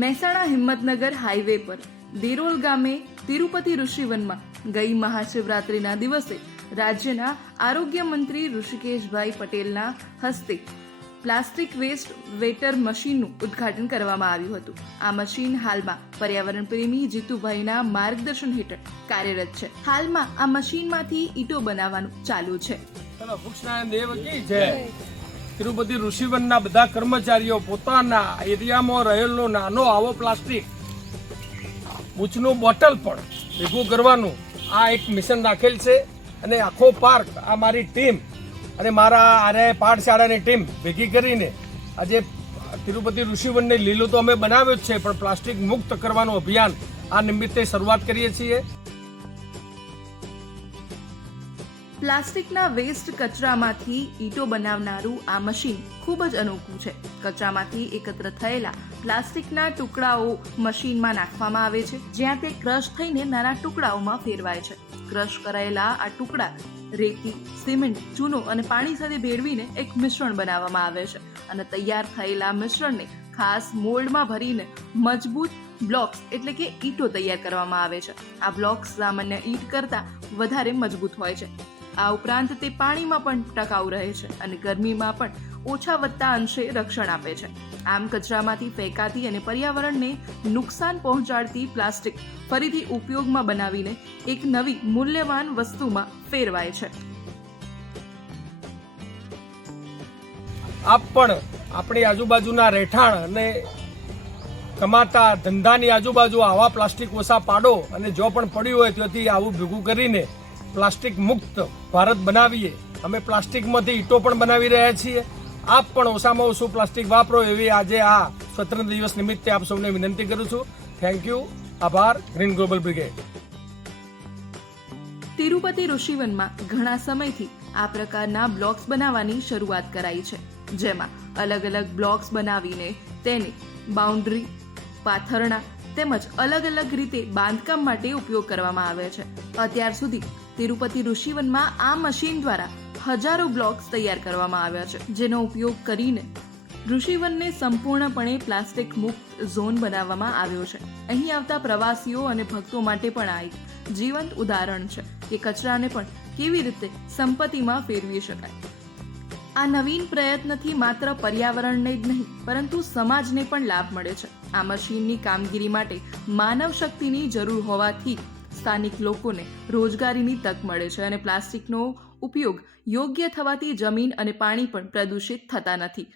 Mehsana Himmatnagar highway પર દેરોલ ગામે તિરુપતિ ઋષિવનમાં ગઈ મહાશિવરાત્રિના દિવસે રાજ્યના આરોગ્ય મંત્રી ઋષિકેશભાઈ પટેલના હસ્તે પ્લાસ્ટિક વેસ્ટ વેટર મશીનનું ઉદ્ઘાટન કરવામાં આવ્યું હતું. આ મશીન હાલમાં પર્યાવરણ પ્રેમી જીતુભાઈના માર્ગદર્શન હેઠળ કાર્યરત છે. હાલમાં આ મશીનમાંથી ઈંટો બનાવવાનું ચાલુ છે. તિરુપતિ ઋષિવનના બધા કર્મચારીઓ પોતાના એરિયામાં રહેલો નાનો આવો પ્લાસ્ટિક બૂચનું બોટલ પણ ભેગું કરવાનું આ એક મિશન રાખેલ છે. અને આખો પાર્ક આ મારી ટીમ અને મારા આરે પાઠશાળાની ટીમ ભેગી કરીને આજે તિરુપતિ ઋષિવનને લીલો તો અમે બનાવ્યો જ છે, પણ પ્લાસ્ટિક મુક્ત કરવાનું અભિયાન આ નિમિત્તે શરૂઆત કરીએ છીએ. પ્લાસ્ટિકના વેસ્ટ કચરામાંથી ઈંટો બનાવનારું આ મશીન ખૂબ જ અનોખું છે. કચરામાંથી એકત્ર થયેલા પ્લાસ્ટિકના ટુકડાઓ મશીનમાં નાખવામાં આવે છે, જ્યાં તે ક્રશ થઈને નાના ટુકડાઓમાં ફેરવાય છે. ક્રશ કરાયેલા આ ટુકડા રેતી, સિમેન્ટ, ચૂનો અને પાણી સાથે ભેળવીને એક મિશ્રણ બનાવવામાં આવે છે અને તૈયાર થયેલા મિશ્રણને ખાસ મોલ્ડમાં ભરીને મજબૂત બ્લોક્સ એટલે કે ઈંટો તૈયાર કરવામાં આવે છે. આ બ્લોક્સ સામાન્ય ઈંટ કરતાં વધારે મજબૂત હોય છે. આ ઉપરાંત તે પાણીમાં પણ ટકાઉ રહે છે અને ગરમીમાં પણ ઓછા વત્તા અંશે રક્ષણ આપે છે. આમ કચરામાંથી ફેંકાતી અને પર્યાવરણને નુકસાન પહોંચાડતી પ્લાસ્ટિક ફરીથી ઉપયોગમાં બનાવીને એક નવી મૂલ્યવાન વસ્તુમાં ફેરવાય છે. આપ પણ આપણી આજુબાજુના રહેઠાણ અને કમાતા ધંધાની આજુબાજુ આવા પ્લાસ્ટિક ઓછા પાડો અને જો પણ પડ્યું હોય ત્યાંથી આવું ભેગું કરીને પ્લાસ્ટિક મુક્ત ભારત બનાવીએ. અમે પ્લાસ્ટિકમાંથી ઈંટો પણ બનાવી રહ્યા છીએ. આપ પણ ઓછામાં ઓછું પ્લાસ્ટિક વાપરો એવી આજે આ સ્વતંત્ર દિવસ નિમિત્તે આપ સૌને વિનંતી કરું છું. Thank you. આભાર. Green global brigade. તિરુપતિ ઋષિવનમાં ઘણા સમયથી આ પ્રકારના બ્લોક્સ બનાવવાની શરૂઆત કરાઈ છે, જેમાં અલગ અલગ બ્લોક્સ બનાવીને તેને બાઉન્ડ્રી, પાથરણા તેમજ અલગ અલગ રીતે બાંધકામ માટે ઉપયોગ કરવામાં આવે છે. અત્યાર સુધી તિરુપતિ ઋષિવનમાં આ મશીન દ્વારા હજારો બ્લોક્સ તૈયાર કરવામાં આવ્યા છે, જેનો ઉપયોગ કરીને ઋષિવનને સંપૂર્ણપણે પ્લાસ્ટિક મુક્ત ઝોન બનાવવામાં આવ્યો છે. અહીં આવતા પ્રવાસીઓ અને ભક્તો માટે પણ આ એક જીવંત ઉદાહરણ છે કે કચરાને પણ કેવી રીતે સંપત્તિમાં ફેરવી શકાય. આ નવીન પ્રયત્નથી માત્ર પર્યાવરણને જ નહીં પરંતુ સમાજને પણ લાભ મળે છે. આ મશીનની કામગીરી માટે માનવ શક્તિની જરૂર હોવાથી સ્થાનિક લોકોને રોજગારીની તક મળે છે અને પ્લાસ્ટિકનો ઉપયોગ યોગ્ય થવાથી જમીન અને પાણી પણ પ્રદૂષિત થતા નથી.